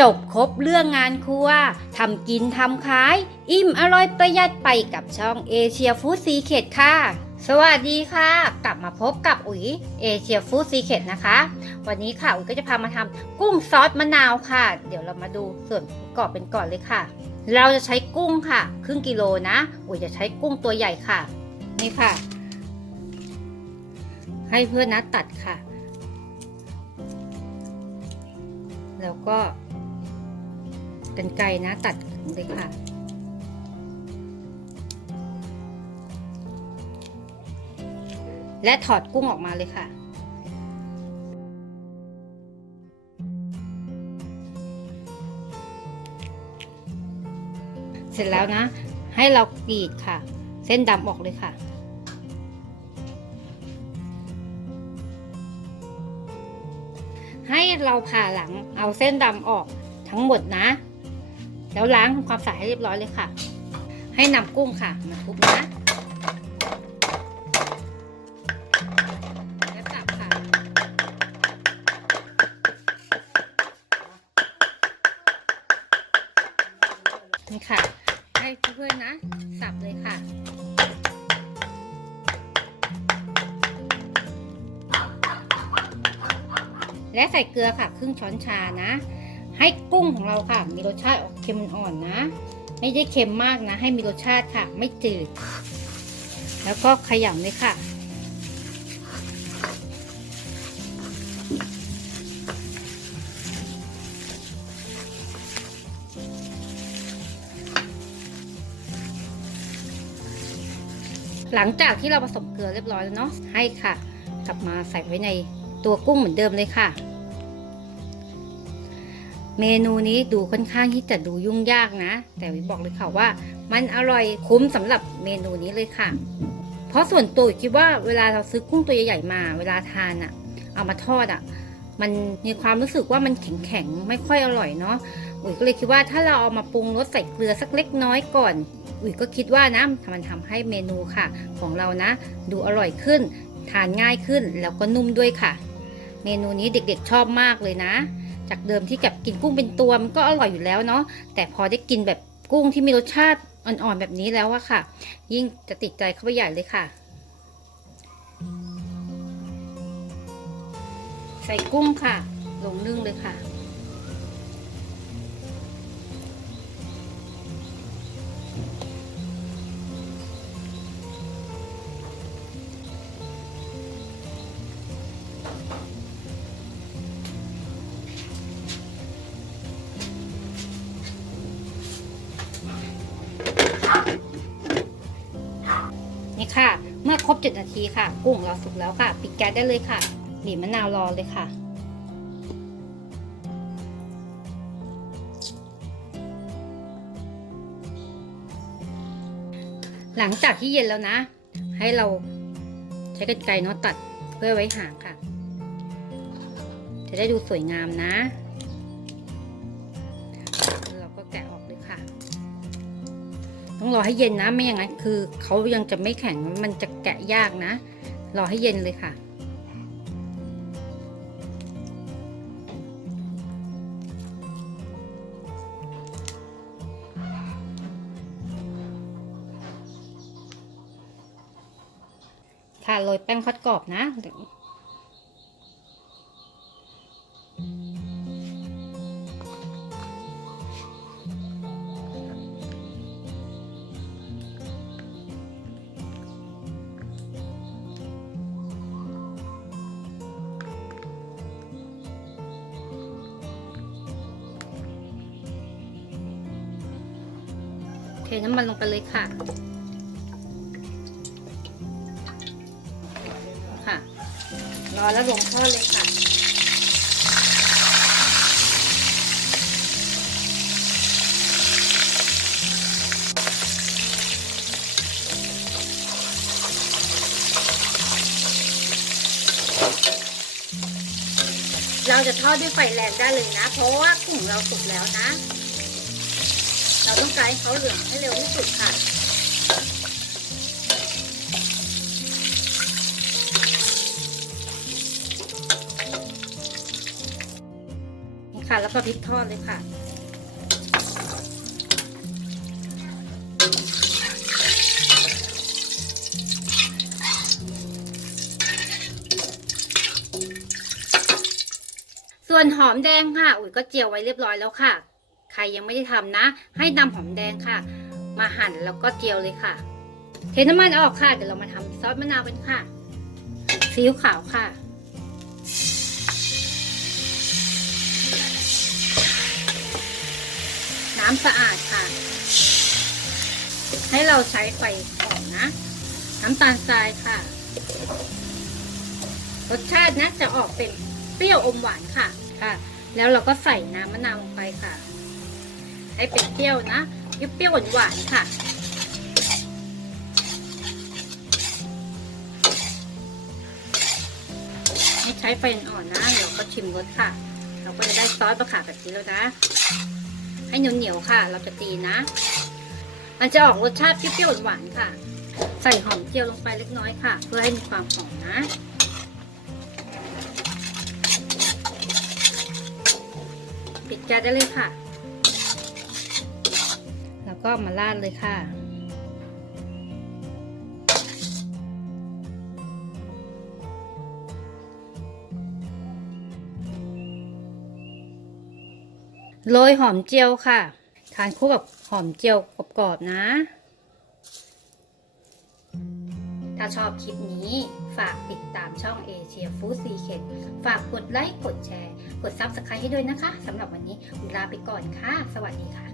จบครบเรื่องงานครัวทำกินทำขาย อิ่มอร่อยประหยัดไปกับช่องเอเชียฟู้ดซีเคดค่ะ สวัสดีค่ะ กลับมาพบกับอุ๋ยเอเชียฟู้ดซีเคดนะคะ วันนี้ค่ะอุ๋ยก็จะพามาทำกุ้งซอสมะนาวค่ะ เดี๋ยวเรามาดูส่วนประกอบเป็นก่อนเลยค่ะ เราจะใช้กุ้งค่ะ ครึ่งกิโลนะ อุ๋ยจะใช้กุ้งตัวใหญ่ค่ะ นี่ค่ะ ให้เพื่อนนะตัดค่ะ แล้วก็ กันไกรนะตัดเลยค่ะ และถอดกุ้งออกมาเลยค่ะเสร็จแล้วนะ ให้เรากรีดค่ะ เส้นดำออกเลยค่ะ ให้เราผ่าหลังเอาเส้นดำออกทั้งหมดนะ แล้วล้างความสะอาดให้เรียบร้อยเลยค่ะ ให้นำกุ้งค่ะมาทุบนะแล้วสับค่ะนี่ค่ะ ให้เพื่อนๆนะ สับเลยค่ะ และใส่เกลือค่ะ ครึ่งช้อนชานะ ให้กุ้งของเราค่ะ มีรสชาติออกเค็มอ่อนนะ ไม่ได้เค็มมากนะ ให้มีรสชาติค่ะ ไม่จืด แล้วก็ขยำเลยค่ะ หลังจากที่เราผสมเกลือเรียบร้อยแล้วเนาะให้ค่ะ กลับมาใส่ไว้ในตัวกุ้งเหมือนเดิมเลยค่ะ เมนูนี้ดูค่อนข้างที่จะดูยุ่งยากนะ แต่วิบอกเลยค่ะว่า มันอร่อยคุ้มสำหรับเมนูนี้เลยค่ะ เพราะส่วนตัวคิดว่าเวลาเราซื้อกุ้งตัวใหญ่ๆมา เวลาทานอะ่ะ เอามาทอดอะ่ะ มันมีความรู้สึกว่ามันแข็งๆไม่ค่อยอร่อยเนาะอุ๋ยก็เลยคิดว่าถ้าเราเอามาปรุงรสใส่เกลือสักเล็กน้อยก่อนอุ๋ยก็คิดว่านะมันทำให้เมนูค่ะ ของเรานะ ดูอร่อยขึ้น ทานง่ายขึ้นแล้วก็นุ่มด้วยค่ะ เมนูนี้เด็กๆชอบมากเลยนะ จากเดิมที่กับกินกุ้งเป็นตัวมันก็อร่อยอยู่แล้วเนาะแต่พอได้กินแบบกุ้งที่มีรสชาติอ่อนๆแบบนี้แล้วอะค่ะ ยิ่งจะติดใจเข้าไปใหญ่เลยค่ะ ใส่กุ้งค่ะ ลงนึ่งเลยค่ะ ครบ 7 นาทีค่ะ กุ้งเราสุกแล้วค่ะ ปิดแก๊สได้เลยค่ะบีบมะนาวรอเลยค่ะ หลังจากที่เย็นแล้วนะ ให้เราใช้กรรไกรเนาะตัดเพื่อไว้หางค่ะ จะได้ดูสวยงามนะ ต้องรอให้เย็นนะไม่อย่างนั้นคือเขายังจะไม่แข็งมันจะแกะยากนะ รอให้เย็นเลยค่ะ ค่ะโรยแป้งทอดกรอบนะ เทน้ำมันลงไปเลยค่ะ ค่ะรอแล้วลงทอดเลยค่ะ เราจะทอดด้วยไฟแรงได้เลยนะ เพราะว่ากุ้งเราสุกแล้วนะ เราต้องการให้เขาเหลืองให้เร็วที่สุดค่ะนี่ค่ะแล้วก็พริกทอดเลยค่ะส่วนหอมแดงค่ะ อุ๋ยก็เจียวไว้เรียบร้อยแล้วค่ะ ใครยังไม่ได้ทำนะ ให้นำหอมแดงค่ะ มาหั่นแล้วก็เจียวเลยค่ะ เทน้ำมันออกค่ะ เดี๋ยวเรามาทำซอสมะนาวกันค่ะ ซีอิ๊วขาวค่ะ น้ำสะอาดค่ะ ให้เราใช้ไฟอ่อนนะ น้ำตาลทรายค่ะ รสชาตินะจะออกเป็นเปรี้ยวอมหวานค่ะค่ะ แล้วเราก็ใส่น้ำมะนาวลงไปค่ะ ให้เป็นเปรี้ยวนะเปรี้ยวหวานๆค่ะให้ใช้ไฟอ่อนนะเราก็ชิมรสค่ะ เราก็จะได้ซอสมะขามแบบนี้แล้วนะ ให้เหนียวๆค่ะ เราจะตีนะ มันจะออกรสชาติเปรี้ยวๆหวานๆค่ะ ใส่หอมเจียวลงไปเล็กน้อยค่ะ เพื่อให้มีความหอมนะปิดแก๊สได้เลยค่ะ ก็มาราดเลยค่ะ โรยหอมเจียวค่ะ ทานคู่กับหอมเจียวกรอบๆนะ ถ้าชอบคลิปนี้ฝากติดตามช่องเอเชียฟู้ดซีเคฝากกดไลค์ กดแชร์ กดซับสไครต์ให้ด้วยนะคะสำหรับวันนี้เวลาไปก่อนค่ะ สวัสดีค่ะ